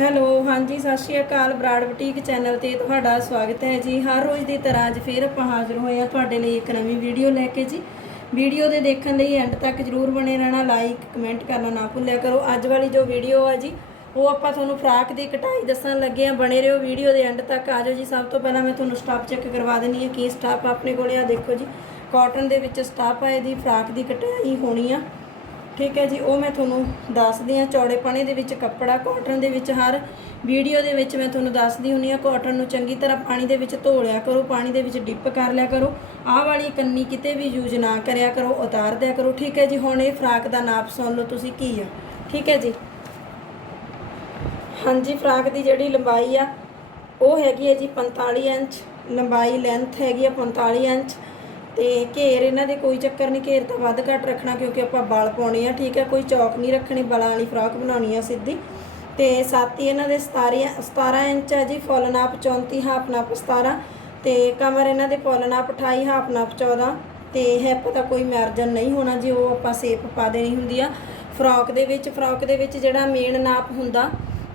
Hello, ਹਾਂਜੀ, ਸਤਿ ਸ਼੍ਰੀ ਅਕਾਲ ਬਰਾੜ ਬੁਟੀਕ ਚੈਨਲ ਤੇ ਤੁਹਾਡਾ ਸਵਾਗਤ ਹੈ ਜੀ। ਹਰ ਰੋਜ਼ ਦੀ ਤਰ੍ਹਾਂ ਅੱਜ ਫੇਰ ਆਪਾਂ ਹਾਜ਼ਰ ਹੋਏ ਆ ਤੁਹਾਡੇ ਲਈ ਇੱਕ ਨਵੀਂ ਵੀਡੀਓ ਲੈ ਕੇ ਜੀ। ਵੀਡੀਓ ਦੇ ਦੇਖਣ ਲਈ ਐਂਡ ਤੱਕ ਜਰੂਰ ਬਣੇ ਰਹਿਣਾ ਲਾਈਕ ਕਮੈਂਟ ਕਰਨਾ ਨਾ ਭੁੱਲਿਆ ਕਰੋ। ਅੱਜ ਵਾਲੀ ਜੋ ਵੀਡੀਓ ਆ ਜੀ, ਉਹ ਆਪਾਂ ਤੁਹਾਨੂੰ ਫਰਾਕ ਦੀ ਕਟਾਈ ਦੱਸਣ ਲੱਗੇ ਆ ਬਣੇ ਰਹੋ ਵੀਡੀਓ ਦੇ ਐਂਡ ਤੱਕ ਆਜੋ ਜੀ। ਸਭ ਤੋਂ ਪਹਿਲਾਂ ਮੈਂ ਤੁਹਾਨੂੰ ਸਟਾਫ ਚੈੱਕ ਕਰਵਾ ਦਿੰਨੀ ਆ ਕੀ ਸਟਾਫ ਆਪਣੇ ਕੋਲੇ। ਆ ਦੇਖੋ ਜੀ ਕਾਟਨ ਦੇ ਵਿੱਚ ਸਟਾਫ ਆ ਇਹਦੀ, ਫਰਾਕ ਦੀ ਕਟਾਈ ਹੋਣੀ ਆ। ਠੀਕ ਹੈ ਜੀ, ਉਹ ਮੈਂ ਤੁਹਾਨੂੰ ਦੱਸਦੀ ਆ ਚੌੜੇ ਪਣੇ ਦੇ ਵਿੱਚ ਕੱਪੜਾ ਕਾਟਨ ਦੇ ਵਿੱਚ ਹਰ ਵੀਡੀਓ ਦੇ ਵਿੱਚ ਮੈਂ ਤੁਹਾਨੂੰ ਦੱਸਦੀ ਹੁੰਨੀ ਆ ਕਾਟਨ ਨੂੰ ਚੰਗੀ ਤਰ੍ਹਾਂ ਪਾਣੀ ਦੇ ਵਿੱਚ ਧੋ ਲਿਆ ਕਰੋ, ਪਾਣੀ ਦੇ ਵਿੱਚ ਡਿਪ ਕਰ ਲਿਆ ਕਰੋ, ਆਹ ਵਾਲੀ ਕੰਨੀ ਕਿਤੇ ਵੀ ਯੂਜ਼ ਨਾ ਕਰਿਆ ਕਰੋ, ਉਤਾਰ ਦਿਆ ਕਰੋ, ਠੀਕ ਹੈ ਜੀ, ਹੁਣ ਇਹ ਫਰਾਕ ਦਾ ਨਾਪ ਸੁਣ ਲਓ ਤੁਸੀਂ ਕੀ ਆ, ਠੀਕ ਹੈ ਜੀ। ਹਾਂਜੀ, ਫਰਾਕ ਦੀ ਜਿਹੜੀ ਲੰਬਾਈ ਆ, ਉਹ ਹੈਗੀ ਹੈ ਜੀ 45 ਇੰਚ, ਲੰਬਾਈ ਲੈਂਥ ਹੈਗੀ ਆ 45 ਇੰਚ ਤੇ ਘੇਰ ਇਹਨਾਂ ਦੇ ਕੋਈ ਚੱਕਰ ਨਹੀਂ, ਘੇਰ ਤਾਂ ਵੱਧ ਘੱਟ ਰੱਖਣਾ ਕਿਉਂਕਿ ਆਪਾਂ ਬਲ ਪਾਉਣੇ ਆ, ਠੀਕ ਹੈ ਕੋਈ ਚੌਕ ਨਹੀਂ ਰੱਖਣੀ, ਬਲਾਂ ਵਾਲੀ ਫਰਾਕ ਬਣਾਉਣੀ ਆ ਸਿੱਧੀ। ਤੇ ਸਾਥੀ ਇਹਨਾਂ ਦੇ 17 17 ਇੰਚ ਹੈ ਜੀ, ਫੁੱਲ ਨਾਪ 34 ਹਾਫ ਨਾਪ 17 ਤੇ ਕਮਰ ਇਹਨਾਂ ਦੇ ਫੁੱਲ ਨਾਪ 28 ਹਾਫ ਨਾਪ 14 ਤੇ ਹਿੱਪ ਦਾ ਕੋਈ ਮਾਰਜਨ ਨਹੀਂ ਹੋਣਾ ਜੀ, ਉਹ ਆਪਾਂ ਸੇਪ ਪਾ ਦੇਣੀ ਹੁੰਦੀ ਆ। ਫਰਾਕ ਦੇ ਵਿੱਚ, ਫਰਾਕ ਦੇ ਵਿੱਚ ਜਿਹੜਾ ਮੇਨ ਨਾਪ ਹੁੰਦਾ,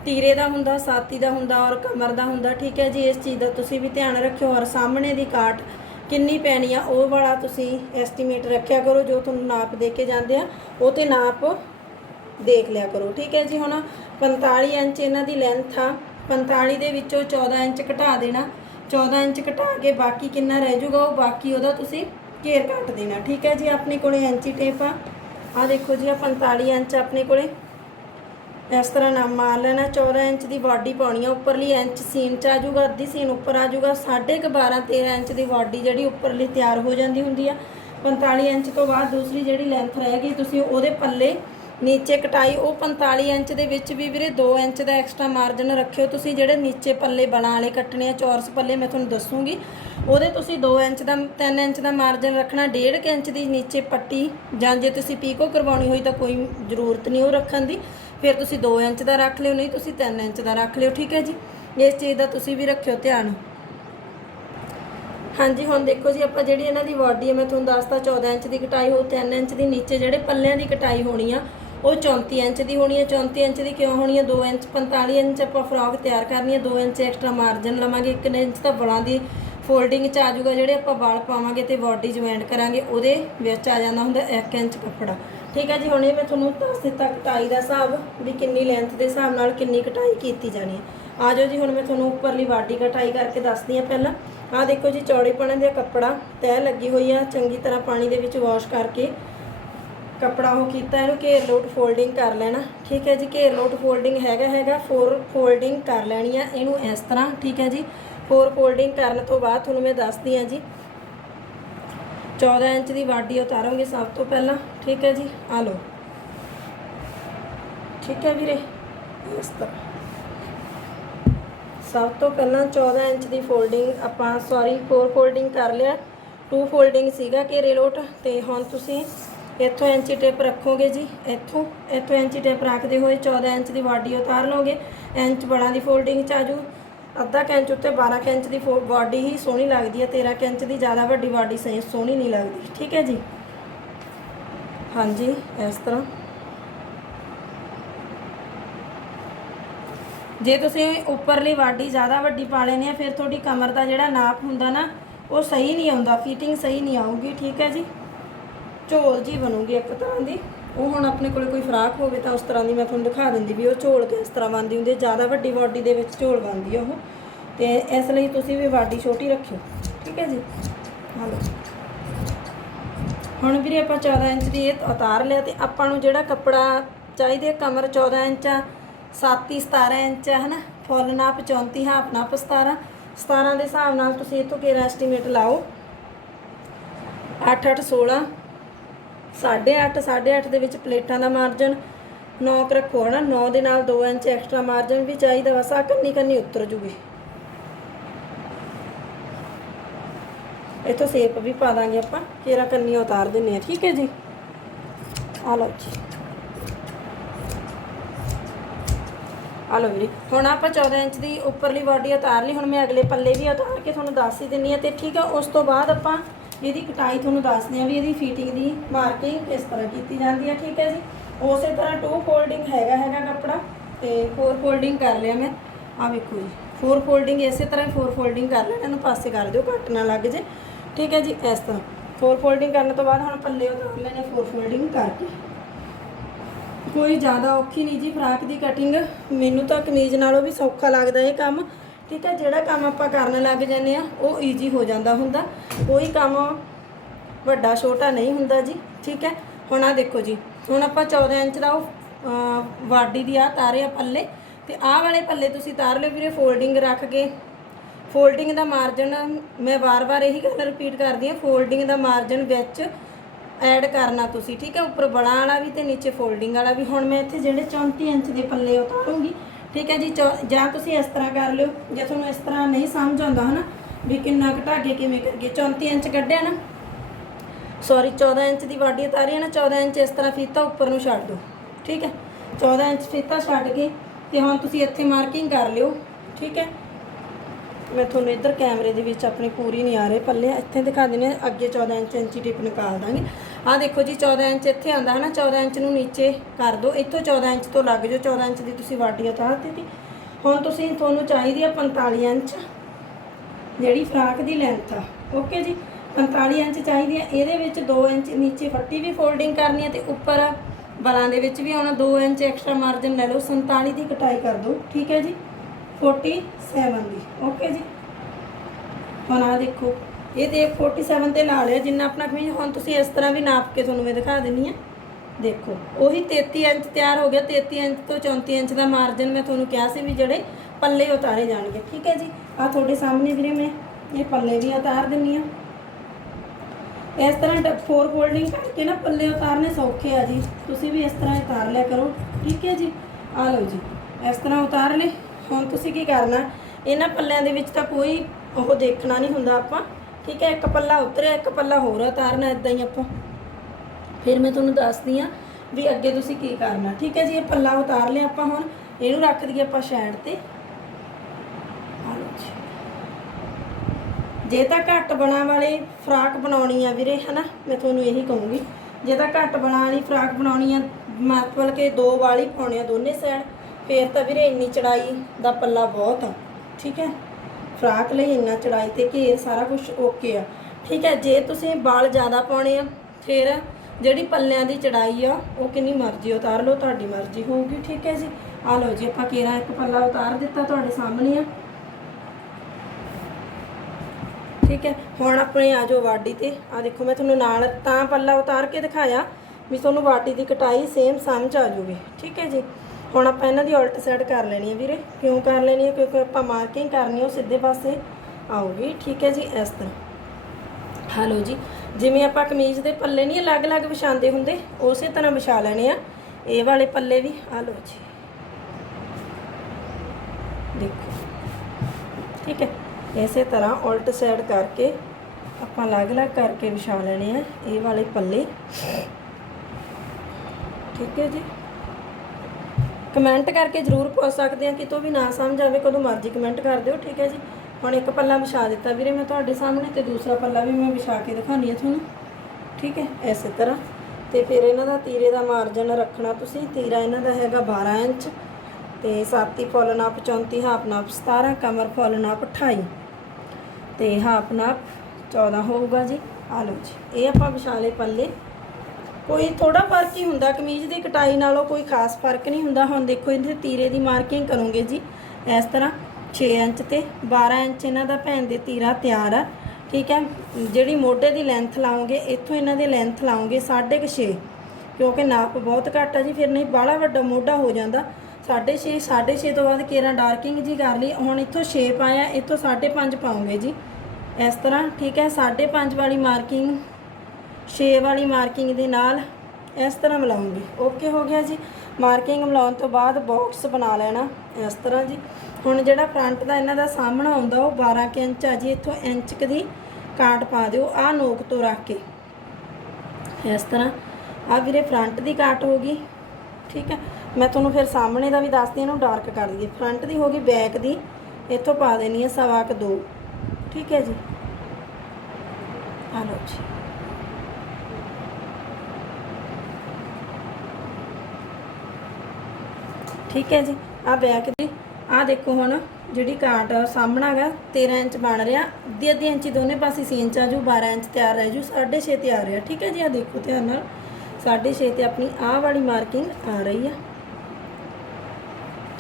ਤੀਰੇ ਦਾ ਹੁੰਦਾ, ਸਾਤੀ ਦਾ ਹੁੰਦਾ ਔਰ ਕਮਰ ਦਾ ਹੁੰਦਾ, ਠੀਕ ਹੈ ਜੀ, ਇਸ ਚੀਜ਼ ਦਾ ਤੁਸੀਂ ਵੀ ਧਿਆਨ ਰੱਖਿਓ। ਔਰ ਸਾਹਮਣੇ ਦੀ ਕਾਟ ਕਿੰਨੀ ਪੈਣੀ ਆ, ਉਹ ਵਾਲਾ ਤੁਸੀਂ ਐਸਟੀਮੇਟ ਰੱਖਿਆ ਕਰੋ, ਜੋ ਤੁਹਾਨੂੰ ਨਾਪ ਦੇ ਕੇ ਜਾਂਦੇ ਆ, ਉਹ ਤੇ ਨਾਪ ਦੇਖ ਲਿਆ ਕਰੋ, ਠੀਕ ਹੈ ਜੀ? ਹੁਣ 45 ਇੰਚ ਇਹਨਾਂ ਦੀ ਲੈਂਥ ਆ 45 ਦੇ ਵਿੱਚੋਂ 14 ਇੰਚ ਘਟਾ ਦੇਣਾ 14 ਇੰਚ ਘਟਾ ਕੇ ਬਾਕੀ ਕਿੰਨਾ ਰਹਿ ਜਾਊਗਾ, ਉਹ ਬਾਕੀ ਉਹਦਾ ਤੁਸੀਂ ਘੇਰ ਕੱਟ ਦੇਣਾ, ਠੀਕ ਹੈ ਜੀ? ਆਪਣੇ ਕੋਲੇ ਇੰਚੀ ਟੇਪ ਆ ਆ ਦੇਖੋ ਜੀ ਆ 45 ਇੰਚ ਆਪਣੇ ਕੋਲੇ ਇਸ ਤਰ੍ਹਾਂ ਨਾਲ ਮਾਰ ਲੈਣਾ 14 ਇੰਚ ਦੀ ਬਾਡੀ ਪਾਉਣੀ ਆ, ਉੱਪਰਲੀ ਇੰਚ ਸੀਨ ਚ ਆ ਜਾਊਗਾ, ਅੱਧੀ ਸੀਨ ਉੱਪਰ ਆ ਜਾਊਗਾ 12.5 13 ਇੰਚ ਦੀ ਬਾਡੀ ਜਿਹੜੀ ਉੱਪਰਲੀ ਤਿਆਰ ਹੋ ਜਾਂਦੀ ਹੁੰਦੀ ਆ 45 ਇੰਚ ਤੋਂ ਬਾਅਦ ਦੂਸਰੀ ਜਿਹੜੀ ਲੈਂਥ ਰਹੇਗੀ ਤੁਸੀਂ ਉਹਦੇ ਪੱਲੇ ਨੀਚੇ ਕਟਾਈ, ਉਹ 45 ਇੰਚ ਦੇ ਵਿੱਚ ਵੀ ਵੀਰੇ 2 ਇੰਚ ਦਾ ਐਕਸਟਰਾ ਮਾਰਜਨ ਰੱਖਿਓ, ਤੁਸੀਂ ਜਿਹੜੇ ਨੀਚੇ ਪੱਲੇ ਬਣਾ ਵਾਲੇ ਕੱਟਣੇ ਆ, ਚੌਰਸ ਪੱਲੇ ਮੈਂ ਤੁਹਾਨੂੰ ਦੱਸੂਗੀ, ਉਹਦੇ ਤੁਸੀਂ 2 ਇੰਚ ਦਾ 3 ਇੰਚ ਦਾ ਮਾਰਜਨ ਰੱਖਣਾ 1.5 ਇੰਚ ਦੀ ਨੀਚੇ ਪੱਟੀ, ਜਾਂ ਜੇ ਤੁਸੀਂ ਪੀਕੋ ਕਰਵਾਉਣੀ ਹੋਈ ਤਾਂ ਕੋਈ ਜ਼ਰੂਰਤ ਨਹੀਂ ਉਹ ਰੱਖਣ ਦੀ ਫਿਰ ਤੁਸੀਂ 2 ਇੰਚ ਦਾ ਰੱਖ ਲਿਓ, ਨਹੀਂ ਤੁਸੀਂ 3 ਇੰਚ ਦਾ ਰੱਖ ਲਿਓ, ਠੀਕ ਹੈ ਜੀ? ਇਸ ਚੀਜ਼ ਦਾ ਤੁਸੀਂ ਵੀ ਰੱਖਿਓ ਧਿਆਨ। ਹਾਂਜੀ, ਹੁਣ ਦੇਖੋ ਜੀ, ਆਪਾਂ ਜਿਹੜੀ ਇਹਨਾਂ ਦੀ ਬਾਡੀ ਹੈ ਮੈਂ ਤੁਹਾਨੂੰ ਦੱਸਤਾ 14 ਇੰਚ ਦੀ ਕਟਾਈ ਹੋ 3 ਇੰਚ ਦੀ ਨੀਚੇ ਜਿਹੜੇ ਪੱਲਿਆਂ ਦੀ ਕਟਾਈ ਹੋਣੀ ਆ, ਉਹ 34 ਇੰਚ ਦੀ ਹੋਣੀ ਹੈ 34 ਇੰਚ ਦੀ ਕਿਉਂ ਹੋਣੀ ਹੈ 2 ਇੰਚ 45 ਇੰਚ ਆਪਾਂ ਫਰਾਕ ਤਿਆਰ ਕਰਨੀ ਹੈ 2 ਇੰਚ ਐਕਸਟਰਾ ਮਾਰਜਨ ਲਵਾਂਗੇ 1 ਇੰਚ ਤਾਂ ਬਲਾਂ ਦੀ ਫੋਲਡਿੰਗ ਚ ਆ ਜਾਊਗਾ, ਜਿਹੜੇ ਆਪਾਂ ਵਾਲ ਪਾਵਾਂਗੇ ਤੇ ਬਾਡੀ ਜੁਆਇੰਟ ਕਰਾਂਗੇ, ਉਹਦੇ ਵਿੱਚ ਆ ਜਾਂਦਾ ਹੁੰਦਾ 1 ਇੰਚ ਕੱਪੜਾ। ਠੀਕ ਹੈ ਜੀ, ਹੁਣ ਇਹ ਮੈਂ ਤੁਹਾਨੂੰ ਦੱਸ ਦਿੱਤਾ ਕਟਾਈ ਦਾ ਹਿਸਾਬ ਵੀ ਕਿੰਨੀ ਲੈਂਥ ਦੇ ਹਿਸਾਬ ਨਾਲ ਕਿੰਨੀ ਕਟਾਈ ਕੀਤੀ ਜਾਣੀ ਹੈ। ਆ ਜਾਓ ਜੀ, ਹੁਣ ਮੈਂ ਤੁਹਾਨੂੰ ਉੱਪਰਲੀ ਬਾਡੀ ਕਟਾਈ ਕਰਕੇ ਦੱਸਦੀ ਹਾਂ ਪਹਿਲਾਂ। ਆਹ ਦੇਖੋ ਜੀ ਚੌੜੇ ਪਣੇ ਦਾ ਕੱਪੜਾ ਤੈਅ ਲੱਗੀ ਹੋਈ ਆ, ਚੰਗੀ ਤਰ੍ਹਾਂ ਪਾਣੀ ਦੇ ਵਿੱਚ ਵਾਸ਼ ਕਰਕੇ ਕੱਪੜਾ ਉਹ ਕੀਤਾ, ਇਹਨੂੰ ਘੇਰ ਲੋਟ ਫੋਲਡਿੰਗ ਕਰ ਲੈਣਾ। ਠੀਕ ਹੈ ਜੀ, ਘੇਰ ਲੋਟ ਫੋਲਡਿੰਗ ਹੈਗਾ ਹੈਗਾ ਫੋਰ ਫੋਲਡਿੰਗ ਕਰ ਲੈਣੀ ਆ ਇਹਨੂੰ ਇਸ ਤਰ੍ਹਾਂ। ਠੀਕ ਹੈ ਜੀ ਫੋਰ ਫੋਲਡਿੰਗ ਕਰਨ ਤੋਂ ਬਾਅਦ ਤੁਹਾਨੂੰ ਮੈਂ ਦੱਸਦੀ ਆ ਜੀ 14 ਇੰਚ ਦੀ ਵਾਢੀ ਉਤਾਰਾਂਗੇ ਸਭ ਤੋਂ ਪਹਿਲਾਂ। ਠੀਕ ਹੈ ਜੀ ਆ ਲਓ। ਠੀਕ ਹੈ ਵੀਰੇ। ਇਸ ਤਰ੍ਹਾਂ। ਸਭ ਤੋਂ ਪਹਿਲਾਂ 14 ਇੰਚ ਦੀ ਫੋਲਡਿੰਗ ਆਪਾਂ ਸੌਰੀ ਫੋਰ ਫੋਲਡਿੰਗ ਕਰ ਲਿਆ। ਟੂ ਫੋਲਡਿੰਗ ਸੀਗਾ ਘੇਰੇ ਲੋਟ ਤੇ ਹੁਣ ਤੁਸੀਂ ਇੱਥੋਂ ਇੰਚੀ ਟੇਪ ਰੱਖੋਗੇ ਜੀ ਇੱਥੋਂ ਇੱਥੋਂ ਇੰਚੀ ਟੇਪ ਰੱਖਦੇ ਹੋਏ 14 ਇੰਚ ਦੀ ਬਾਡੀ ਉਤਾਰ ਲਓਗੇ। ਇੰਚ ਬੜਾਂ ਦੀ ਫੋਲਡਿੰਗ ਚ ਆਜੂ ਅੱਧਾ ਕੁ ਇੰਚ ਉੱਤੇ 12 ਕੁ ਇੰਚ ਦੀ ਬਾਡੀ ਹੀ ਸੋਹਣੀ ਲੱਗਦੀ ਹੈ 13 ਕੁ ਇੰਚ ਦੀ ਜ਼ਿਆਦਾ ਵੱਡੀ ਬਾਡੀ ਸਹੀ ਸੋਹਣੀ ਨਹੀਂ ਲੱਗਦੀ। ਠੀਕ ਹੈ ਜੀ? ਹਾਂਜੀ, ਇਸ ਤਰ੍ਹਾਂ। ਜੇ ਤੁਸੀਂ ਉੱਪਰਲੀ ਵਾਢੀ ਜ਼ਿਆਦਾ ਵੱਡੀ ਪਾ ਲੈਣੀ ਆ, ਫਿਰ ਤੁਹਾਡੀ ਕਮਰ ਦਾ ਜਿਹੜਾ ਨਾਪ ਹੁੰਦਾ ਨਾ, ਉਹ ਸਹੀ ਨਹੀਂ ਆਉਂਦਾ ਫਿਟਿੰਗ ਸਹੀ ਨਹੀਂ ਆਊਗੀ, ਠੀਕ ਹੈ ਜੀ? ਝੋਲ ਜੀ ਬਣੂਗੀ ਇੱਕ ਤਰ੍ਹਾਂ ਦੀ। ਉਹ ਹੁਣ ਆਪਣੇ ਕੋਲੇ ਕੋਈ ਫਰਾਕ ਹੋਵੇ ਤਾਂ ਉਸ ਤਰ੍ਹਾਂ ਦੀ ਮੈਂ ਤੁਹਾਨੂੰ ਦਿਖਾ ਦਿੰਦੀ ਵੀ ਉਹ ਝੋਲ ਕਿਸ ਤਰ੍ਹਾਂ ਬਣਦੀ ਹੁੰਦੀ ਹੈ। ਜ਼ਿਆਦਾ ਵੱਡੀ ਬਾਡੀ ਦੇ ਵਿੱਚ ਝੋਲ ਬਣਦੀ ਹੈ ਉਹ। ਤੇ ਇਸ ਲਈ ਤੁਸੀਂ ਵੀ ਬਾਡੀ ਛੋਟੀ ਰੱਖਿਓ, ਠੀਕ ਹੈ ਜੀ? ਹਾਲੋ ਹੁਣ ਵੀਰੇ ਆਪਾਂ 14 ਇੰਚ ਦੀ ਇਹ ਉਤਾਰ ਲਿਆ ਤੇ ਆਪਾਂ ਨੂੰ ਜਿਹੜਾ ਕੱਪੜਾ ਚਾਹੀਦਾ ਕਮਰ 14 ਇੰਚ ਆ 7 17 ਇੰਚ ਹੈ ਹਨਾ? ਫੁੱਲ ਨਾਪ 34 ਹਾਫ ਨਾਪ 17 17 ਦੇ ਹਿਸਾਬ ਨਾਲ ਤੁਸੀਂ ਇਹ ਤੋਂ ਘੇਰਾ ਐਸਟੀਮੇਟ ਲਾਓ। 8 8 16 8.5 8.5 ਦੇ ਵਿੱਚ ਪਲੇਟਾਂ ਦਾ ਮਾਰਜਨ 9 ਕ ਰੱਖੋ, ਹਨਾ? 9 ਦੇ ਨਾਲ 2 ਇੰਚ ਐਕਸਟਰਾ ਮਾਰਜਨ ਵੀ ਚਾਹੀਦਾ ਬਸ ਆ ਕੰਨੀ ਕੰਨੀ ਉਤਰ ਜੂਗੀ? ਇੱਥੋਂ ਸੇਪ ਵੀ ਪਾ ਦਾਂਗੇ ਆਪਾਂ। ਕੇਰਾ ਕੰਨੀ ਉਤਾਰ ਦਿੰਨੇ ਆ ਠੀਕ ਹੈ ਜੀ? ਆ ਲਓ ਜੀ। ਆ ਲਓ ਵੀਰੇ, ਹੁਣ ਆਪਾਂ 14 ਇੰਚ ਦੀ ਉੱਪਰਲੀ ਬਾਡੀ ਉਤਾਰ ਲਈ, ਹੁਣ ਮੈਂ ਅਗਲੇ ਪੱਲੇ ਵੀ ਉਤਾਰ ਕੇ ਤੁਹਾਨੂੰ ਦੱਸ ਹੀ ਦਿੰਨੀ ਆ ਤੇ ਠੀਕ ਆ, ਉਸ ਤੋਂ ਬਾਅਦ ਆਪਾਂ ਇਹਦੀ ਕਟਾਈ ਤੁਹਾਨੂੰ ਦੱਸਦੇ ਆ ਵੀ ਇਹਦੀ ਫਿਟਿੰਗ ਦੀ ਮਾਰਕਿੰਗ ਕਿਸ ਤਰ੍ਹਾਂ ਕੀਤੀ ਜਾਂਦੀ ਹੈ ਠੀਕ ਹੈ ਜੀ? ਉਸੇ ਤਰ੍ਹਾਂ ਟੂ ਫੋਲਡਿੰਗ ਹੈਗਾ ਹੈਗਾ ਕੱਪੜਾ ਤੇ ਫੋਰ ਫੋਲਡਿੰਗ ਕਰ ਲਿਆ ਮੈਂ। ਆ ਵੇਖੋ ਜੀ ਫੋਰ ਫੋਲਡਿੰਗ ਇਸੇ ਤਰ੍ਹਾਂ ਹੀ ਫੋਰ ਫੋਲਡਿੰਗ ਕਰ ਲੈਣਾ, ਇਹਨੂੰ ਪਾਸੇ ਕਰ ਦਿਓ ਕੱਟ ਨਾ ਲੱਗ ਜੇ। ਠੀਕ ਹੈ ਜੀ ਇਸ ਤਰ੍ਹਾਂ। ਫੋਰ ਫੋਲਡਿੰਗ ਕਰਨ ਤੋਂ ਬਾਅਦ ਹੁਣ ਪੱਲੇ ਉਤਾਰ ਲੈਣੇ ਫੋਰ ਫੋਲਡਿੰਗ ਕਰਕੇ। ਕੋਈ ਜ਼ਿਆਦਾ ਔਖੀ ਨਹੀਂ ਜੀ ਫਰਾਕ ਦੀ ਕਟਿੰਗ ਮੈਨੂੰ ਤਾਂ ਕਮੀਜ਼ ਨਾਲੋਂ ਵੀ ਸੌਖਾ ਲੱਗਦਾ ਇਹ ਕੰਮ। ਠੀਕ ਹੈ ਜਿਹੜਾ ਕੰਮ ਆਪਾਂ ਕਰਨ ਲੱਗ ਜਾਂਦੇ ਆ ਉਹ ਈਜ਼ੀ ਹੋ ਜਾਂਦਾ ਹੁੰਦਾ। ਕੋਈ ਕੰਮ ਵੱਡਾ ਛੋਟਾ ਨਹੀਂ ਹੁੰਦਾ ਜੀ ਠੀਕ ਹੈ। ਹੁਣ ਆ ਦੇਖੋ ਜੀ ਹੁਣ ਆਪਾਂ 14 ਇੰਚ ਦਾ ਉਹ ਅਹ, ਵਾਡੀ ਦੀ ਆ ਤਾਰੇ ਆ ਪੱਲੇ। ਤੇ ਆਹ ਵਾਲੇ ਪੱਲੇ ਤੁਸੀਂ ਤਾਰ ਲਿਓ ਵੀਰੇ ਫੋਲਡਿੰਗ ਰੱਖ ਕੇ। ਫੋਲਡਿੰਗ ਦਾ ਮਾਰਜਨ ਮੈਂ ਵਾਰ-ਵਾਰ ਇਹੀ ਗੱਲ ਰਿਪੀਟ ਕਰਦੀ ਹਾਂ ਫੋਲਡਿੰਗ ਦਾ ਮਾਰਜਨ ਵਿੱਚ ਐਡ ਕਰਨਾ ਤੁਸੀਂ, ਠੀਕ ਹੈ? ਉੱਪਰ ਬੜਾ ਵਾਲਾ ਵੀ ਤੇ ਨੀਚੇ ਫੋਲਡਿੰਗ ਵਾਲਾ ਵੀ। ਹੁਣ ਮੈਂ ਇੱਥੇ ਜਿਹੜੇ 34 ਇੰਚ ਦੇ ਪੱਲੇ ਉਤਾਰੂੰਗੀ ਠੀਕ ਹੈ ਜੀ? ਚੌ- ਜਾਂ ਤੁਸੀਂ ਇਸ ਤਰ੍ਹਾਂ ਕਰ ਲਿਓ, ਜੇ ਤੁਹਾਨੂੰ ਇਸ ਤਰ੍ਹਾਂ ਨਹੀਂ ਸਮਝ ਆਉਂਦਾ ਹਨਾ, ਵੀ ਕਿੰਨਾ ਘਟਾ ਕੇ ਕਿਵੇਂ ਕਰੀਏ। 34 ਇੰਚ ਕੱਢਿਆ ਨਾ ਸੌਰੀ 14 ਇੰਚ ਦੀ ਵਾਡੀ ਉਤਾਰੀ ਹੈ ਨਾ 14 ਇੰਚ ਇਸ ਤਰ੍ਹਾਂ ਫੀਤਾ ਉੱਪਰ ਨੂੰ ਛੱਡ ਦਿਓ, ਠੀਕ ਹੈ? 14 ਇੰਚ ਫੀਤਾ ਛੱਡ ਕੇ ਤੇ ਹੁਣ ਤੁਸੀਂ ਇੱਥੇ ਮਾਰਕਿੰਗ ਕਰ ਲਿਓ, ਠੀਕ ਹੈ? ਮੈਂ ਤੁਹਾਨੂੰ ਇੱਧਰ ਕੈਮਰੇ ਦੇ ਵਿੱਚ ਆਪਣੇ ਪੂਰੀ ਨਹੀਂ ਆ ਰਹੇ ਪੱਲੇ ਇੱਥੇ ਦਿਖਾ ਦਿੰਦੇ ਹਾਂ, ਅੱਗੇ 14 ਇੰਚ ਇੰਚੀ ਟਿਪ ਨਿਕਾਲ ਦਾਂਗੇ। ਆਹ ਦੇਖੋ ਜੀ 14 ਇੰਚ ਇੱਥੇ ਆਂਦਾ ਹੈ ਨਾ 14 ਇੰਚ ਨੂੰ ਨੀਚੇ ਕਰ ਦਿਓ ਇੱਥੋਂ 14 ਇੰਚ ਤੋਂ ਲੱਗ ਜਾਓ 14 ਇੰਚ ਦੀ ਤੁਸੀਂ ਵਾਡੀ ਉਤਾਰ ਦਿੱਤੀ। ਹੁਣ ਤੁਸੀਂ ਤੁਹਾਨੂੰ ਚਾਹੀਦੀ ਆ 45 ਇੰਚ ਜਿਹੜੀ ਫਰਾਕ ਦੀ ਲੈਂਥ ਆ ਓਕੇ ਜੀ? 45 ਇੰਚ ਚਾਹੀਦੀ ਆ ਇਹਦੇ ਵਿੱਚ 2 ਇੰਚ ਨੀਚੇ ਫੱਟੀ ਵੀ ਫੋਲਡਿੰਗ ਕਰਨੀ ਆ ਤੇ ਉੱਪਰ ਬਲਾਂ ਦੇ ਵਿੱਚ ਵੀ ਆਉਣਾ 2 ਇੰਚ ਐਕਸਟਰਾ ਮਾਰਜਨ ਲੈ ਲਓ 47 ਦੀ ਕਟਾਈ ਕਰ ਦਿਓ ਠੀਕ ਹੈ ਜੀ? 47 ਦੀ। ਓਕੇ ਜੀ। ਹੁਣ ਆ ਦੇਖੋ। ਇਹ ਦੇਖ 47 ਤੇ ਨਾਲ ਹੈ, ਜਿੰਨਾ ਆਪਣਾ ਕਮੀਜ਼। ਹੁਣ ਤੁਸੀਂ ਇਸ ਤਰ੍ਹਾਂ ਵੀ ਨਾਪ ਕੇ ਤੁਹਾਨੂੰ ਮੈਂ ਦਿਖਾ ਦਿੰਨੀ ਆ। ਦੇਖੋ, ਉਹੀ 33 ਇੰਚ ਤਿਆਰ ਹੋ ਗਿਆ। 33 ਇੰਚ ਤੋਂ 34 ਇੰਚ ਦਾ ਮਾਰਜਨ ਮੈਂ ਤੁਹਾਨੂੰ ਕਿਹਾ ਸੀ ਵੀ ਜਿਹੜੇ ਪੱਲੇ ਉਤਾਰੇ ਜਾਣਗੇ। ਠੀਕ ਹੈ ਜੀ। ਆ ਤੁਹਾਡੇ ਸਾਹਮਣੇ ਵੀਰੇ ਮੈਂ ਇਹ ਪੱਲੇ ਵੀ ਉਤਾਰ ਦਿੰਨੀ ਆ। ਇਸ ਤਰ੍ਹਾਂ ਫੋਰ ਫੋਲਡਿੰਗ ਕਰਕੇ ਨਾ ਪੱਲੇ ਉਤਾਰਨੇ ਸੌਖੇ ਆ ਜੀ। ਤੁਸੀਂ ਵੀ ਇਸ ਤਰ੍ਹਾਂ ਉਤਾਰ ਲਿਆ ਕਰੋ। ਠੀਕ ਹੈ ਜੀ। ਆ ਲਓ ਜੀ। ਇਸ ਤਰ੍ਹਾਂ ਉਤਾਰ ਲਏ। ਹੁਣ ਤੁਸੀਂ ਕੀ ਕਰਨਾ? ਇਹਨਾਂ ਪੱਲਿਆਂ ਦੇ ਵਿੱਚ ਤਾਂ ਕੋਈ ਉਹ ਦੇਖਣਾ ਨਹੀਂ ਹੁੰਦਾ ਆਪਾਂ। ਠੀਕ ਹੈ, ਇੱਕ ਪੱਲਾ ਉਤਰਿਆ, ਇੱਕ ਪੱਲਾ ਹੋਰ ਉਤਾਰਨਾ ਇਦਾਂ ਹੀ ਆਪਾਂ। ਫਿਰ ਮੈਂ ਤੁਹਾਨੂੰ ਦੱਸਦੀ ਆ ਵੀ ਅੱਗੇ ਤੁਸੀਂ ਕੀ ਕਰਨਾ। ਠੀਕ ਹੈ ਜੀ, ਇਹ ਪੱਲਾ ਉਤਾਰ ਲਿਆ ਆਪਾਂ ਹੁਣ। ਇਹਨੂੰ ਰੱਖ ਦਈਏ ਆਪਾਂ ਸਾਈਡ ਤੇ। ਜੇ। ਤਾਂ ਘੱਟ ਬਣਾ ਵਾਲੇ ਫਰਾਕ ਬਣਾਉਣੀ ਆ ਵੀਰੇ, ਹਨਾ? ਮੈਂ ਤੁਹਾਨੂੰ ਇਹੀ ਕਹੂੰਗੀ। ਜੇ ਤਾਂ ਘੱਟ ਬਣਾ ਵਾਲੀ ਫਰਾਕ ਬਣਾਉਣੀ ਆ ਮਤਲਬ ਕਿ ਦੋ ਵਾਲੀ ਪਾਉਣੇ ਆ ਦੋਨੇ ਸਾਈਡ ਫੇਰ ਤਾਂ ਵੀਰੇ ਇੰਨੀ ਚੜਾਈ ਦਾ ਪੱਲਾ ਬਹੁਤ ਆ, ਠੀਕ ਹੈ? ਫਰਾਕ ਲਈ ਇੰਨਾ ਚੜਾਈ ਤੇ ਘੇਰ ਸਾਰਾ ਕੁਝ ਓਕੇ ਆ। ਠੀਕ ਹੈ, ਜੇ ਤੁਸੀਂ ਵਾਲ ਜ਼ਿਆਦਾ ਪਾਉਣੇ ਆ, ਫਿਰ ਜਿਹੜੀ ਪੱਲਿਆਂ ਦੀ ਚੜਾਈ ਆ, ਉਹ ਕਿੰਨੀ ਮਰਜ਼ੀ ਉਤਾਰ ਲਓ, ਤੁਹਾਡੀ ਮਰਜ਼ੀ ਹੋਊਗੀ, ਠੀਕ ਹੈ ਜੀ? ਆ ਲਓ ਜੀ, ਆਪਾਂ ਕੇਰਾ ਇੱਕ ਪੱਲਾ ਉਤਾਰ ਦਿੱਤਾ ਤੁਹਾਡੇ ਸਾਹਮਣੇ ਆ। ਠੀਕ ਹੈ, ਹੁਣ ਆਪਣੇ ਆ ਜਾਓ ਵਾਡੀ ਤੇ। ਆ ਦੇਖੋ, ਮੈਂ ਤੁਹਾਨੂੰ ਨਾਲ ਤਾਂ ਪੱਲਾ ਉਤਾਰ ਕੇ ਦਿਖਾਇਆ, ਵੀ ਤੁਹਾਨੂੰ ਵਾਡੀ ਦੀ ਕਟਾਈ ਸੇਮ ਸਮਝ ਆ ਜੂਗੀ, ਠੀਕ ਹੈ ਜੀ? ਹੁਣ ਆਪਾਂ ਇਹਨਾਂ ਦੀ ਉਲਟ ਸਾਈਡ ਕਰ ਲੈਣੀ ਹੈ ਵੀਰੇ। ਕਿਉਂ ਕਰ ਲੈਣੀ ਹੈ? ਕਿਉਂਕਿ ਆਪਾਂ ਮਾਰਕਿੰਗ ਕਰਨੀ ਹੈ, ਉਹ ਸਿੱਧੇ ਪਾਸੇ ਆਊਗੀ। ਠੀਕ ਹੈ ਜੀ, ਇਸ ਤਰ੍ਹਾਂ। ਹਲੋ ਜੀ, ਜਿਵੇਂ ਆਪਾਂ ਕਮੀਜ਼ ਦੇ ਪੱਲੇ ਨਹੀਂ ਅਲੱਗ-ਅਲੱਗ ਵਿਛਾਉਂਦੇ ਹੁੰਦੇ, ਉਸੇ ਤਰ੍ਹਾਂ ਵਿਛਾ ਲੈਣੇ ਆ। ਇਹ ਵਾਲੇ ਪੱਲੇ ਵੀ, ਆ ਜੀ। ਦੇਖੋ। ਠੀਕ ਹੈ, ਇਸੇ ਤਰ੍ਹਾਂ ਉਲਟ ਸਾਈਡ ਕਰਕੇ ਆਪਾਂ ਅਲੱਗ-ਅਲੱਗ ਕਰਕੇ ਵਿਛਾ ਲੈਣੇ ਆ, ਇਹ ਵਾਲੇ ਪੱਲੇ। ਠੀਕ ਹੈ ਜੀ। ਕਮੈਂਟ ਕਰਕੇ ਜਰੂਰ ਪੁੱਛ ਸਕਦੇ ਆ ਕਿਤੋਂ ਵੀ ਨਾ ਸਮਝ ਆਵੇ, ਕਦੋਂ ਮਰਜ਼ੀ ਕਮੈਂਟ ਕਰ ਦਿਓ, ਠੀਕ ਹੈ ਜੀ? ਹੁਣ ਇੱਕ ਪੱਲਾ ਵਿਛਾ ਦਿੱਤਾ ਵੀਰੇ ਮੈਂ ਤੁਹਾਡੇ ਸਾਹਮਣੇ ਤੇ ਦੂਸਰਾ ਪੱਲਾ ਵੀ ਮੈਂ ਵਿਛਾ ਕੇ ਦਿਖਾਉਣੀ ਆ ਤੁਹਾਨੂੰ, ਠੀਕ ਹੈ? ਇਸੇ ਤਰ੍ਹਾਂ। ਤੇ ਫਿਰ ਇਹਨਾਂ ਦਾ ਤੀਰੇ ਦਾ ਮਾਰਜਨ ਰੱਖਣਾ ਤੁਸੀਂ, ਤੀਰਾ ਇਹਨਾਂ ਦਾ ਹੈਗਾ 12 ਇੰਚ, ਤੇ ਸਾਤੀ ਫੁੱਲ ਨਾਪ 34 ਹਾਫ ਨਾਪ 17 ਕਮਰ ਫੁੱਲ ਨਾਪ 28 ਤੇ ਹਾਫ ਨਾਪ 14 ਹੋਊਗਾ ਜੀ। ਆ ਲਓ ਜੀ, ਇਹ ਆਪਾਂ ਵਿਛਾਲੇ ਪੱਲੇ। ਕੋਈ ਥੋੜਾ ਫ਼ਰਕ ਹੀ ਹੁੰਦਾ, ਕਮੀਜ਼ ਦੀ ਕਟਾਈ ਨਾਲੋਂ ਕੋਈ ਖਾਸ ਫ਼ਰਕ ਨਹੀਂ ਹੁੰਦਾ। ਹੁਣ ਦੇਖੋ ਇਹਦੇ ਤੀਰੇ ਦੀ ਮਾਰਕਿੰਗ ਕਰੋਗੇ ਜੀ। ਇਸ ਤਰ੍ਹਾਂ 6 ਇੰਚ ਤੇ 12 ਇੰਚ ਇਹਨਾਂ ਦਾ ਭੈਣ ਦੇ ਤੀਰਾ ਤਿਆਰ ਆ। ਠੀਕ ਹੈ ਜਿਹੜੀ ਮੋਢੇ ਦੀ ਲੈਂਥ ਲਾਉਂਗੇ ਇੱਥੋਂ ਇਹਨਾਂ ਦੇ ਲੈਂਥ ਲਾਉਂਗੇ 6.5 ਕਿਉਂਕਿ ਨਾਪ ਬਹੁਤ ਘੱਟ ਆ ਜੀ, ਫਿਰ ਨਹੀਂ ਬਾਹਲਾ ਵੱਡਾ ਮੋਢਾ ਹੋ ਜਾਂਦਾ। 6.5 6.5 ਤੋਂ ਬਾਅਦ ਕੇਰਾਂ ਡਾਰਕਿੰਗ ਜੀ ਕਰ ਲਈ। ਹੁਣ ਇੱਥੋਂ 6 ਪਾਇਆ, ਇੱਥੋਂ 5.5 ਪਾਉਂਗੇ ਜੀ। ਇਸ ਤਰ੍ਹਾਂ, ਠੀਕ ਹੈ 5.5 ਵਾਲੀ ਮਾਰਕਿੰਗ 6 ਵਾਲੀ ਮਾਰਕਿੰਗ ਦੇ ਨਾਲ ਇਸ ਤਰ੍ਹਾਂ ਮਿਲਾਉਂਗੇ। ਓਕੇ ਹੋ ਗਿਆ ਜੀ। ਮਾਰਕਿੰਗ ਮਿਲਾਉਣ ਤੋਂ ਬਾਅਦ ਬਾਕਸ ਬਣਾ ਲੈਣਾ ਇਸ ਤਰ੍ਹਾਂ ਜੀ। ਹੁਣ ਜਿਹੜਾ ਫਰੰਟ ਦਾ ਇਹਨਾਂ ਦਾ ਸਾਹਮਣਾ ਆਉਂਦਾ, ਉਹ 12 ਕੁ ਇੰਚ ਆ ਜੀ। ਇੱਥੋਂ ਇੰਚ ਕੁ ਦੀ ਕਾਟ ਪਾ ਦਿਓ, ਆਹ ਨੋਕ ਤੋਂ ਰੱਖ ਕੇ। ਇਸ ਤਰ੍ਹਾਂ। ਆ ਵੀਰੇ ਫਰੰਟ ਦੀ ਕਾਟ ਹੋ ਗਈ। ਠੀਕ ਹੈ। ਮੈਂ ਤੁਹਾਨੂੰ ਫਿਰ ਸਾਹਮਣੇ ਦਾ ਵੀ ਦੱਸਦੀ, ਇਹਨੂੰ ਡਾਰਕ ਕਰ ਦਈਏ। ਫਰੰਟ ਦੀ ਹੋ ਗਈ ਬੈਕ ਦੀ। ਇੱਥੋਂ ਪਾ ਦੇਣੀ ਹੈ ਸਵਾ ਕੁ ਦੋ। ਠੀਕ ਹੈ ਜੀ। ਆ ਲਓ ਜੀ। ਠੀਕ ਹੈ ਜੀ। ਆ ਬੈਕ ਦੀ ਆ ਦੇਖੋ ਹੁਣ ਜਿਹੜੀ ਕਾਟ ਸਾਹਮਣਾ ਹੈਗਾ 13 ਇੰਚ ਬਣ ਰਿਹਾ। ਅੱਧੀ ਅੱਧੀ ਇੰਚੀ ਦੋਨੇ ਪਾਸੇ ਸੀਨ ਚ ਆ ਜੂ 12 ਇੰਚ ਤਿਆਰ ਰਹਿ ਜੂ 6.5 ਤੇ ਆ ਰਿਹਾ। ਠੀਕ ਹੈ ਜੀ ਆ ਦੇਖੋ ਧਿਆਨ ਨਾਲ। 6.5 ਤੇ ਆਪਣੀ ਆਹ ਵਾਲੀ ਮਾਰਕਿੰਗ ਆ ਰਹੀ ਆ।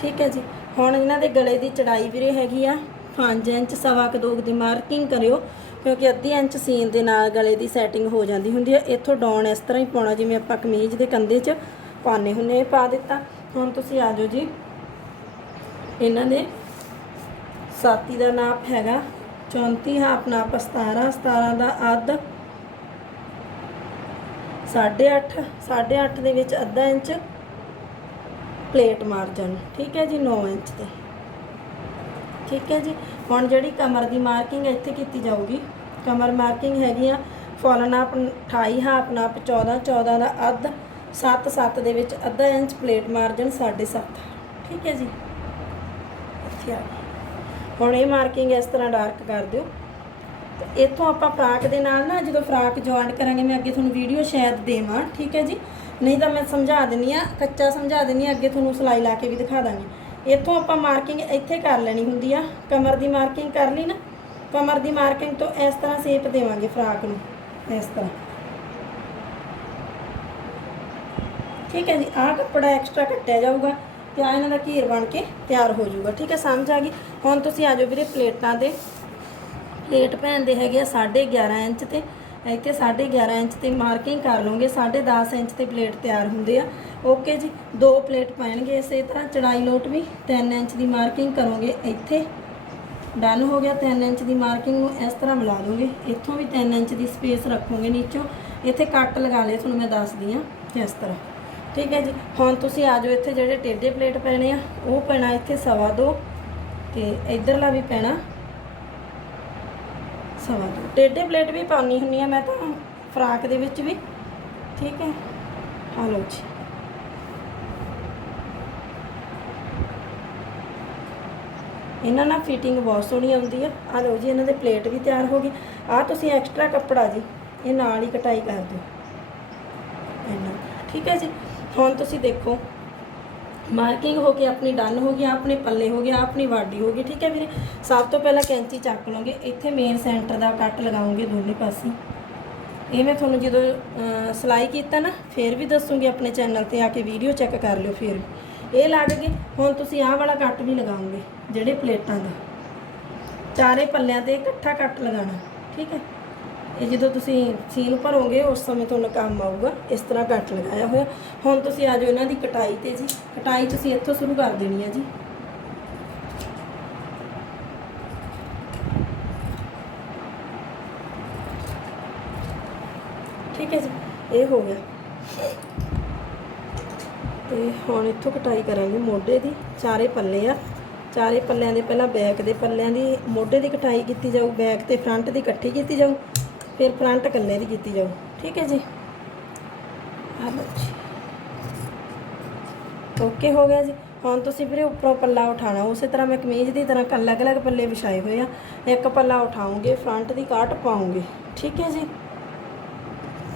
ਠੀਕ ਹੈ ਜੀ। ਹੁਣ ਇਹਨਾਂ ਦੇ ਗਲੇ ਦੀ ਚੜਾਈ ਵੀਰੇ ਹੈਗੀ ਆ। 5 ਇੰਚ, ਸਵਾ ਕੁ ਦੋ ਕੁ ਦੀ ਮਾਰਕਿੰਗ ਕਰਿਓ, ਕਿਉਂਕਿ ਅੱਧੀ ਇੰਚ ਸੀਨ ਦੇ ਨਾਲ ਗਲੇ ਦੀ ਸੈਟਿੰਗ ਹੋ ਜਾਂਦੀ ਹੁੰਦੀ ਹੈ ਇੱਥੋਂ ਡਾਊਨ ਇਸ ਤਰ੍ਹਾਂ ਹੀ ਪਾਉਣਾ, ਜਿਵੇਂ ਆਪਾਂ ਕਮੀਜ਼ ਦੇ ਕੰਧੇ 'ਚ ਪਾਉਂਦੇ ਹੁੰਨੇ ਪਾ ਦਿੱਤਾ। ਹੁਣ ਤੁਸੀਂ ਆ ਜਾਓ ਜੀ। ਇਹਨਾਂ ਦੇ ਸਾਤੀ ਦਾ ਨਾਪ ਹੈਗਾ 34 ਹਾਫ ਨਾਪ 17 17 ਦਾ ਅੱਧ। 8.5 8.5 ਦੇ ਵਿੱਚ ਅੱਧਾ ਇੰਚ ਪਲੇਟ ਮਾਰਜਨ ਠੀਕ ਹੈ ਜੀ 9 ਇੰਚ ਤੇ। ਠੀਕ ਹੈ ਜੀ, ਹੁਣ ਜਿਹੜੀ ਕਮਰ ਦੀ ਮਾਰਕਿੰਗ ਇੱਥੇ ਕੀਤੀ ਜਾਊਗੀ। ਕਮਰ ਮਾਰਕਿੰਗ ਹੈਗੀ ਆ, ਫੁੱਲ ਨਾਪ 28 ਹਾਫ ਨਾਪ 14 14 ਦਾ ਅੱਧ। 7 7 ਦੇ ਵਿੱਚ ਅੱਧਾ ਇੰਚ ਪਲੇਟ ਮਾਰਜਨ 7.5 ਠੀਕ ਹੈ ਜੀ। ਇੱਥੇ ਆ ਹੁਣ ਇਹ ਮਾਰਕਿੰਗ ਇਸ ਤਰ੍ਹਾਂ ਡਾਰਕ ਕਰ ਦਿਓ। ਤੇ ਇੱਥੋਂ ਆਪਾਂ ਫਰਾਕ ਦੇ ਨਾਲ ਨਾ ਜਦੋਂ ਫਰਾਕ ਜੁਆਇੰਟ ਕਰਾਂਗੇ, ਮੈਂ ਅੱਗੇ ਤੁਹਾਨੂੰ ਵੀਡੀਓ ਸ਼ਾਇਦ ਦੇਵਾਂ। ਠੀਕ ਹੈ ਜੀ। ਨਹੀਂ ਤਾਂ ਮੈਂ ਸਮਝਾ ਦਿੰਨੀ ਆ ਕੱਚਾ ਸਮਝਾ ਦਿੰਨੀ ਆ ਅੱਗੇ ਤੁਹਾਨੂੰ ਸਲਾਈ ਲਾ ਕੇ ਵੀ ਦਿਖਾ ਦਾਂਗੀ। ਇੱਥੋਂ ਆਪਾਂ ਮਾਰਕਿੰਗ ਇੱਥੇ ਕਰ ਲੈਣੀ ਹੁੰਦੀ ਆ। ਕਮਰ ਦੀ ਮਾਰਕਿੰਗ ਕਰ ਲਈ ਨਾ। ਕਮਰ ਦੀ ਮਾਰਕਿੰਗ ਤੋਂ ਇਸ ਤਰ੍ਹਾਂ ਸ਼ੇਪ ਦੇਵਾਂਗੇ ਫਰਾਕ ਨੂੰ। ਇਸ ਤਰ੍ਹਾਂ। ਠੀਕ ਹੈ ਜੀ, ਆਹ ਕੱਪੜਾ ਐਕਸਟਰਾ ਕੱਟਿਆ ਜਾਊਗਾ ਤੇ ਆ ਇਹਨਾਂ ਦਾ ਘੇਰ ਬਣ ਕੇ ਤਿਆਰ ਹੋ ਜਾਊਗਾ। ਠੀਕ ਹੈ, ਸਮਝ ਆ ਗਈ? ਹੁਣ ਤੁਸੀਂ ਆ ਜਾਓ ਵੀਰੇ ਪਲੇਟਾਂ ਦੇ ਪਲੇਟ ਭੈਣ ਦੇ ਹੈਗੇ ਆ 11.5 ਇੰਚ ਤੇ। ਇੱਥੇ 11.5 ਇੰਚ ਤੇ ਮਾਰਕਿੰਗ ਕਰ ਲਓਗੇ 10.5 ਇੰਚ ਤੇ ਪਲੇਟ ਤਿਆਰ ਹੁੰਦੇ ਆ। ਓਕੇ ਜੀ, ਦੋ ਪਲੇਟ ਪੈਣਗੇ ਇਸੇ ਤਰ੍ਹਾਂ, ਚੜਾਈ ਲੋਟ ਵੀ 3 ਇੰਚ ਦੀ ਮਾਰਕਿੰਗ ਕਰੋਗੇ ਇੱਥੇ। ਡਨ ਹੋ ਗਿਆ 3 ਇੰਚ ਦੀ ਮਾਰਕਿੰਗ ਨੂੰ ਇਸ ਤਰ੍ਹਾਂ ਮਿਲਾ ਦੋਗੇ ਇੱਥੋਂ ਵੀ 3 ਇੰਚ ਦੀ ਸਪੇਸ ਰੱਖੋਗੇ ਨੀਚੋਂ। ਇੱਥੇ ਕੱਟ ਲਗਾ ਲਿਆ ਤੁਹਾਨੂੰ ਮੈਂ ਦੱਸਦੀ ਆ ਇਸ ਤਰ੍ਹਾਂ। ਠੀਕ ਹੈ ਜੀ। ਹੁਣ ਤੁਸੀਂ ਆ ਜਾਓ ਇੱਥੇ ਜਿਹੜੇ ਟੇਢੇ ਪਲੇਟ ਪੈਣੇ ਆ, ਉਹ ਪੈਣਾ ਇੱਥੇ ਸਵਾ ਦੋ ਤੇ ਇਧਰਲਾ ਵੀ ਪੈਣਾ ਸਵਾ ਦੋ। ਟੇਢੇ ਪਲੇਟ ਵੀ ਪਾਉਣੀ ਹੁੰਨੀ ਆ ਮੈਂ ਤਾਂ, ਫਰਾਕ ਦੇ ਵਿੱਚ ਵੀ। ਠੀਕ ਹੈ। ਆ ਲਓ ਜੀ। ਇਹਨਾਂ ਨਾਲ ਫਿਟਿੰਗ ਬਹੁਤ ਸੋਹਣੀ ਆਉਂਦੀ ਆ। ਆ ਲਓ ਜੀ, ਇਹਨਾਂ ਦੇ ਪਲੇਟ ਵੀ ਤਿਆਰ ਹੋ ਗਈ ਆ ਤੁਸੀਂ ਐਕਸਟਰਾ ਕੱਪੜਾ ਜੀ, ਇਹ ਨਾਲ ਹੀ ਕਟਾਈ ਕਰ ਦਿਓ। ਇਹਨਾਂ ਠੀਕ ਹੈ ਜੀ। ਹੁਣ ਤੁਸੀਂ ਦੇਖੋ ਮਾਰਕਿੰਗ ਹੋ ਕੇ ਆਪਣੀ ਡਨ ਹੋ ਗਈ ਆਪਣੇ ਪੱਲੇ ਹੋ ਗਿਆ ਆਪਣੀ ਵਾਡੀ ਹੋ ਗਈ ਠੀਕ ਹੈ ਵੀਰੇ? ਸਭ ਤੋਂ ਪਹਿਲਾਂ ਕੈਂਚੀ ਚੱਕ ਲਓਗੇ ਇੱਥੇ ਮੇਨ ਸੈਂਟਰ ਦਾ ਕੱਟ ਲਗਾਉਂਗੇ ਦੋਨੇ ਪਾਸੇ। ਇਹ ਮੈਂ ਤੁਹਾਨੂੰ ਜਦੋਂ ਅਹ, ਸਿਲਾਈ ਕੀਤਾ ਨਾ ਫੇਰ ਵੀ ਦੱਸੂਗੀ ਆਪਣੇ ਚੈਨਲ ਤੇ ਆ ਕੇ ਵੀਡੀਓ ਚੈੱਕ ਕਰ ਲਿਓ ਫਿਰ। ਇਹ ਲੱਗ ਗਏ ਹੁਣ ਤੁਸੀਂ ਆਹ ਵਾਲਾ ਕੱਟ ਵੀ ਲਗਾਓਗੇ ਜਿਹੜੇ ਪਲੇਟਾਂ ਦਾ। ਚਾਰੇ ਪੱਲਿਆਂ ਤੇ ਇਕੱਠਾ ਕੱਟ ਲਗਾਉਣਾ ਠੀਕ ਹੈ? ਇਹ ਜਦੋਂ ਤੁਸੀਂ ਸੀਲ ਭਰੋਗੇ, ਉਸ ਸਮੇਂ ਤੁਹਾਨੂੰ ਕੰਮ ਆਊਗਾ। ਇਸ ਤਰ੍ਹਾਂ ਕੱਟ ਲਗਾਇਆ ਹੋਇਆ। ਹੁਣ ਤੁਸੀਂ ਆ ਜਾਓ ਇਹਨਾਂ ਦੀ ਕਟਾਈ ਤੇ ਜੀ। ਕਟਾਈ ਤੁਸੀਂ ਇੱਥੋਂ ਸ਼ੁਰੂ ਕਰ ਦੇਣੀ ਹੈ ਜੀ। ਠੀਕ ਹੈ ਜੀ। ਇਹ ਹੋ ਗਿਆ। ਤੇ ਹੁਣ ਇੱਥੋਂ ਕਟਾਈ ਕਰਾਂਗੇ ਮੋਢੇ ਦੀ। ਚਾਰੇ ਪੱਲੇ ਆ। ਚਾਰੇ ਪੱਲਿਆਂ ਦੇ ਪਹਿਲਾਂ ਬੈਕ ਦੇ ਪੱਲਿਆਂ ਦੀ ਮੋਢੇ ਦੀ ਕਟਾਈ ਕੀਤੀ ਜਾਊ। ਬੈਕ ਤੇ ਫਰੰਟ ਦੀ ਇਕੱਠੀ ਕੀਤੀ ਜਾਊ। ਫਿਰ ਫਰੰਟ ਇਕੱਲੇ ਦੀ ਕੀਤੀ ਜਾਊ। ਠੀਕ ਹੈ ਜੀ? ਆ ਲਓ ਜੀ। ਓਕੇ ਹੋ ਗਿਆ ਜੀ। ਹੁਣ ਤੁਸੀਂ ਵੀਰੇ ਉੱਪਰੋਂ ਪੱਲਾ ਉਠਾਣਾ ਉਸੇ ਤਰ੍ਹਾਂ ਮੈਂ ਕਮੀਜ਼ ਦੀ ਤਰ੍ਹਾਂ ਅਲੱਗ-ਅਲੱਗ ਪੱਲੇ ਵਿਛਾਏ ਹੋਏ ਆ। ਇੱਕ ਪੱਲਾ ਉਠਾਉਂਗੇ ਫਰੰਟ ਦੀ ਕਾਟ ਪਾਉਂਗੇ। ਠੀਕ ਹੈ ਜੀ?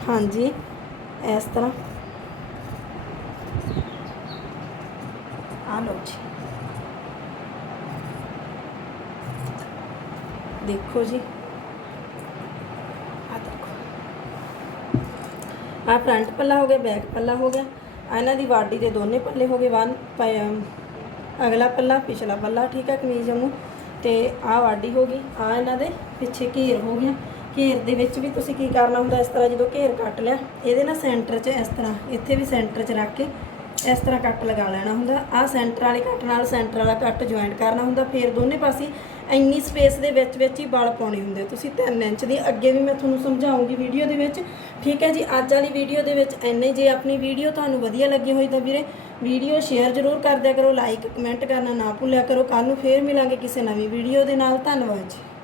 ਹਾਂਜੀ। ਇਸ ਤਰ੍ਹਾਂ। ਆ ਲਓ ਜੀ। ਦੇਖੋ ਜੀ ਆ ਦੇਖੋ ਆ ਫਰੰਟ ਪੱਲਾ ਹੋ ਗਿਆ ਬੈਕ ਪੱਲਾ ਹੋ ਗਿਆ। ਆਹ ਇਹਨਾਂ ਦੀ ਬਾਡੀ ਦੇ ਦੋਨੇ ਪੱਲੇ ਹੋ ਗਏ, ਵਨ ਅਗਲਾ ਪੱਲਾ, ਪਿਛਲਾ ਪੱਲਾ, ਠੀਕ ਹੈ ਕਮੀਜ਼ ਨੂੰ ਤੇ ਆਹ ਵਾਡੀ ਹੋ ਗਈ, ਆ ਇਹਨਾਂ ਦੇ ਪਿੱਛੇ ਘੇਰ ਹੋ ਗਿਆ। ਘੇਰ ਦੇ ਵਿੱਚ ਵੀ ਤੁਸੀਂ ਕੀ ਕਰਨਾ ਹੁੰਦਾ, ਇਸ ਤਰ੍ਹਾਂ ਜਦੋਂ ਘੇਰ ਕੱਟ ਲਿਆ, ਇਹਦੇ ਨਾਲ ਸੈਂਟਰ 'ਚ ਇਸ ਤਰ੍ਹਾਂ, ਇੱਥੇ ਵੀ ਸੈਂਟਰ 'ਚ ਰੱਖ ਕੇ ਇਸ ਤਰ੍ਹਾਂ ਕੱਟ ਲਗਾ ਲੈਣਾ ਹੁੰਦਾ। ਆਹ ਸੈਂਟਰ ਵਾਲੇ ਕੱਟ ਨਾਲ ਸੈਂਟਰ ਵਾਲਾ ਕੱਟ ਜੁਆਇੰਟ ਕਰਨਾ ਹੁੰਦਾ, ਫਿਰ ਦੋਨੇ ਪਾਸੇ ਇੰਨੀ ਸਪੇਸ ਦੇ ਵਿੱਚ ਵਿੱਚ ਹੀ ਵਾਲ ਪਾਉਣੇ ਹੁੰਦੇ ਤੁਸੀਂ 3 ਇੰਚ ਦੀ, ਅੱਗੇ ਵੀ ਮੈਂ ਤੁਹਾਨੂੰ ਸਮਝਾਉਂਗੀ ਵੀਡੀਓ ਦੇ ਵਿੱਚ। ਠੀਕ ਹੈ ਜੀ, ਅੱਜ ਵਾਲੀ ਵੀਡੀਓ ਦੇ ਵਿੱਚ ਇੰਨੇ ਜੇ ਆਪਣੀ ਵੀਡੀਓ ਤੁਹਾਨੂੰ ਵਧੀਆ ਲੱਗੀ ਹੋਈ ਤਾਂ ਵੀਰੇ ਵੀਡੀਓ ਸ਼ੇਅਰ ਜ਼ਰੂਰ ਕਰ ਦਿਆ ਕਰੋ ਲਾਈਕ ਕਮੈਂਟ ਕਰਨਾ ਨਾ ਭੁੱਲਿਆ ਕਰੋ। ਕੱਲ ਨੂੰ ਫੇਰ ਮਿਲਾਂਗੇ ਕਿਸੇ ਨਵੀਂ ਵੀਡੀਓ ਦੇ ਨਾਲ। ਧੰਨਵਾਦ ਜੀ।